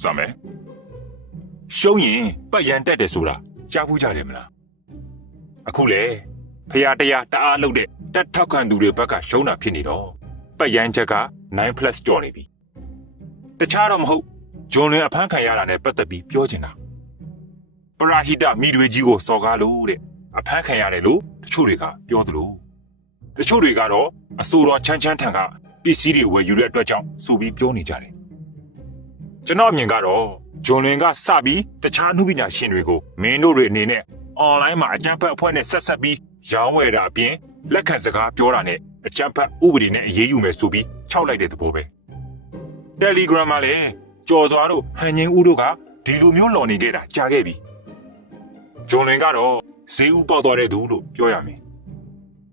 စမယ်ရှုံးရင်ပတ်ရန်တက်တယ်ဆိုတာကြားဘူးကြတယ်မလားအခုလေဖရာတရားတအားလုပ်တဲ့တက်ထောက်ခံသူတွေဘက်ကရှုံးတာဖြစ်နေတော့ပတ်ရန်ချက်က 9+ ကျော်နေပြီတခြားတော့မဟုတ်ဂျွန်လင်အဖမ်းခံရတာနဲ့ပတ်သက်ပြီးပြောချင်တာပရာဟိတမိတွေကြီးကိုစော်ကားလို့တဲ့အဖမ်းခံရတယ်လို့တချို့တွေကပြောသလိုတချို့တွေကတော့အဆိုတော်ချမ်းချမ်းထံကပစ္စည်းတွေဝယ်ယူတဲ့အတွက်ကြောင့်ဆိုပြီးပြောနေကြတယ် ကျွန်တော်အမြင်ကတော့ဂျွန်လင်ကစပြီးတခြားအမှုပညာရှင်တွေကိုမင်းတို့တွေအနေနဲ့အွန်လိုင်းမှာအကြမ်းဖက်အဖွဲ့နဲ့ဆက်ဆက်ပြီးရောင်းဝယ်တာအပြင်လက်ခံစကားပြောတာနဲ့အကြမ်းဖက်ဥပဒေနဲ့အရေးယူမယ်ဆိုပြီးခြောက်လိုက်တဲ့သဘောပဲ Telegram မှာလည်းကြော်စွာတို့ဟန်ငင်းဦးတို့ကဒီလိုမျိုးလော်နေခဲ့တာကြားခဲ့ပြီဂျွန်လင်ကတော့ဈေးဥပေါက်သွားတဲ့သူလို့ပြောရမယ်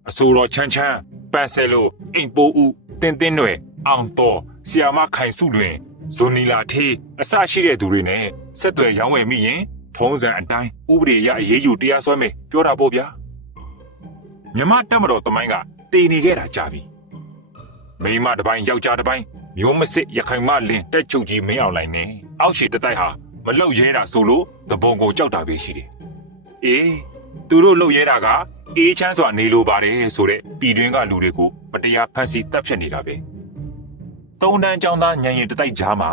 အဆိုတော်ချမ်းချမ်းပန်ဆယ်လိုအိမ်ပိုးဦးတင်းတင်းတွေအောင်တော်ဆီယာမခိုင်စုလွင် ဇွန်နီလာထေးအစရှိတဲ့သူတွေနဲ့ဆက်သွယ်ရောင်းဝယ်မိရင်ထုံးစံအတိုင်းဥပဒေအရအရေးယူတရားစွဲမယ်ပြောတာပေါ့ဗျာမြမတက်မတော်တမိုင်းကတည်နေခဲ့တာကြာပြီမိန်းမတစ်ပိုင်းယောက်ျားတစ်ပိုင်းမျိုးမစစ်ရခိုင်မလင်တက်ချုပ်ကြီးမင်းအောင်လိုက်နေအောက်ခြေတစ်တိုက်ဟာမလောက်ရဲတာဆိုလို့သဘုံကိုကြောက်တာပဲရှိတယ်အေးသူတို့လောက်ရဲတာကအေးချမ်းစွာနေလိုပါတယ်ဆိုတဲ့ပြည်တွင်းကလူတွေကိုမတရားဖန်ဆီးတပ်ဖြတ်နေတာပဲ သုံးတန်းចောင်းသားညံရင်တတိုက်ကြားမှာ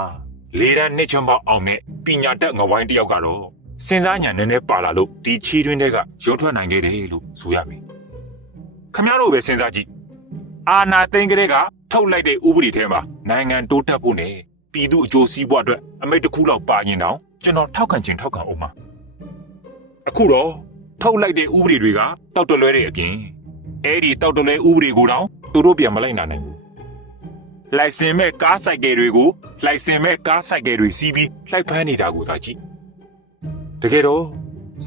လေးတန်းနှစ်ချွန်ပေါအောင်နဲ့ပညာတတ်ငဝိုင်းတယောက်ကတော့စဉ်းစားညာနည်းနည်းပါလာလို့ဒီချီတွင်းတွေကရုံထွက်နိုင်ခဲ့တယ်လို့ဆိုရမယ်ခမရတို့ပဲစဉ်းစားကြည့်အာနာသိန်းကလေးကထုတ်လိုက်တဲ့ဥပဒေထဲမှာနိုင်ငံတိုးတက်ဖို့နဲ့ပြည်သူအကျိုးစီးပွားအတွက်အမိတ်တစ်ခုလောက်ပါရင်တောင်ကျွန်တော်ထောက်ခံခြင်းထောက်ခံအောင်ပါအခုတော့ထုတ်လိုက်တဲ့ဥပဒေတွေကတောက်တလွဲတဲ့အပြင်အဲ့ဒီတောက်တလွဲဥပဒေကိုတောင်သူတို့ပြန်မလိုက်နိုင်နိုင်ဘူး လိုင်စင်မဲ့ကားဆိုင်ကယ်တွေကိုလိုင်စင်မဲ့ကားဆိုင်ကယ်တွေစီးပြီးလိုက်ဖမ်းနေတာကိုသာကြည့်တကယ်တော့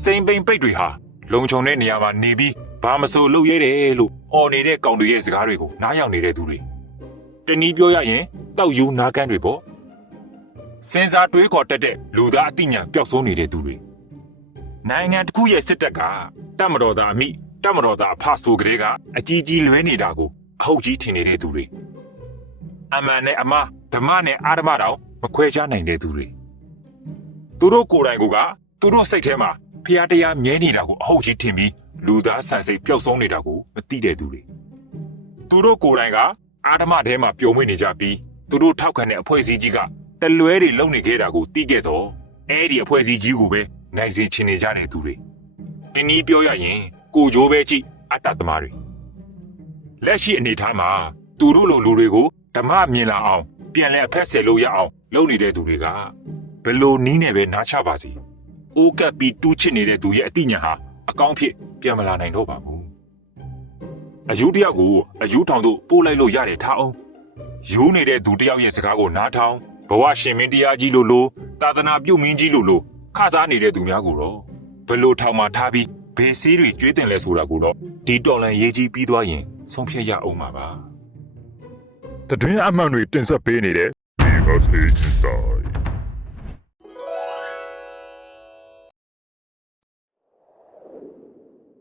စိန်ပိန်ပိတ်တွေဟာလုံခြုံတဲ့နေရာမှာနေပြီးဘာမဆိုလုပ်ရဲတယ်လို့អော်နေတဲ့ကောင်တွေရဲ့စကားတွေကိုနားယောင်နေတဲ့သူတွေတနည်းပြောရရင်တောက်ယူနာကန်းတွေပေါ့စင်စာတွေးခေါ်တက်တဲ့လူသားအသိဉာဏ်ပျောက်ဆုံးနေတဲ့သူတွေနိုင်ငံတစ်ခုရဲ့စစ်တပ်ကတတ်မတော်သားအမိတတ်မတော်သားအဖဆိုကလေးကအကြီးကြီးလွဲနေတာကိုအဟုတ်ကြီးထင်နေတဲ့သူတွေ အမှန်နဲ့အမှားဓမ္မနဲ့အာဓမ္မတောင်မခွဲခြားနိုင်တဲ့သူတွေသူတို့ကိုယ်တိုင်ကသူတို့စိတ်ထဲမှာဖျားတရားမြဲနေတာကိုအဟုတ်ကြီးထင်ပြီးလူသားဆန်စိတ်ပျောက်ဆုံးနေတာကိုမသိတဲ့သူတွေသူတို့ကိုယ်တိုင်ကအာဓမ္မထဲမှာပျော်မွေ့နေကြပြီးသူတို့ထောက်ခံတဲ့အဖွဲ့အစည်းကြီးကတလွဲတွေလုံနေခဲ့တာကိုသိခဲ့တော့အဲ့ဒီအဖွဲ့အစည်းကြီးကိုပဲနိုင်စေချင်နေကြတဲ့သူတွေတနည်းပြောရရင် ကိုကြိုးပဲကြည့်အတ္တသမားတွေလက်ရှိအနေအထားမှာသူတို့လိုလူတွေကို ဓမ္မမြင်လာအောင်ပြန်လဲအဖက်ဆယ်လို့ရအောင်လုပ်နေတဲ့သူတွေကဘယ်လိုနီးနေပဲနားချပါစီ။အိုးကပ်ပြီးတူးချစ်နေတဲ့သူရဲ့အတိညာဟာအကောင်းဖြစ်ပြန်မလာနိုင်တော့ပါဘူး။အယူတယောက်ကိုအယူထောင်တို့ပို့လိုက်လို့ရတယ်ထားအောင်။ယူနေတဲ့သူတယောက်ရဲ့စကားကိုနားထောင်ဘဝရှင်မင်းတရားကြီးလို့လို့သာသနာပြုမင်းကြီးလို့လို့ခစားနေတဲ့သူများကိုတော့ဘယ်လိုထောင်မှထားပြီးဘေးစည်းတွေကျွေးတင်လဲဆိုတာကိုတော့ဒီတော်လန်ရေးကြီးပြီးသွားရင်ဆုံးဖြတ်ရအောင်ပါပါ တတွင်းအမှန်တွေတင်ဆက်ပေးနေတဲ့ Because Inside